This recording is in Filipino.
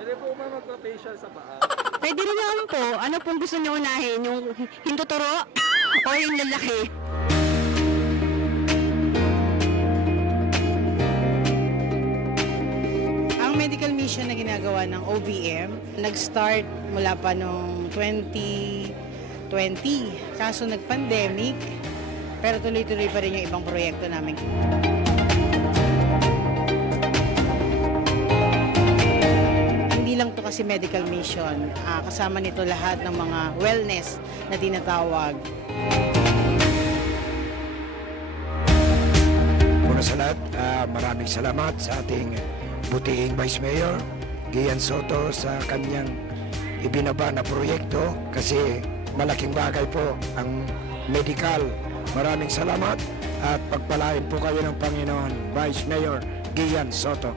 Pwede po ba magpa-facial sa paa? Pwede rin naman po. Ano pong gusto niyo unahin? Yung hinduturo o yung lalaki? Ang medical mission na ginagawa ng OVM, nag-start mula pa noong 2020. Kaso nag-pandemic, pero tuloy-tuloy pa rin yung ibang proyekto namin. Hindi lang to kasi medical mission. Kasama nito lahat ng mga wellness na tinatawag. Una sa lahat, maraming salamat sa ating butiing Vice Mayor, Gian Soto, sa kanyang ibinaba na proyekto kasi malaking bagay po ang medical. Maraming salamat at pagpalain po kayo ng Panginoon, Vice Mayor Gian Soto.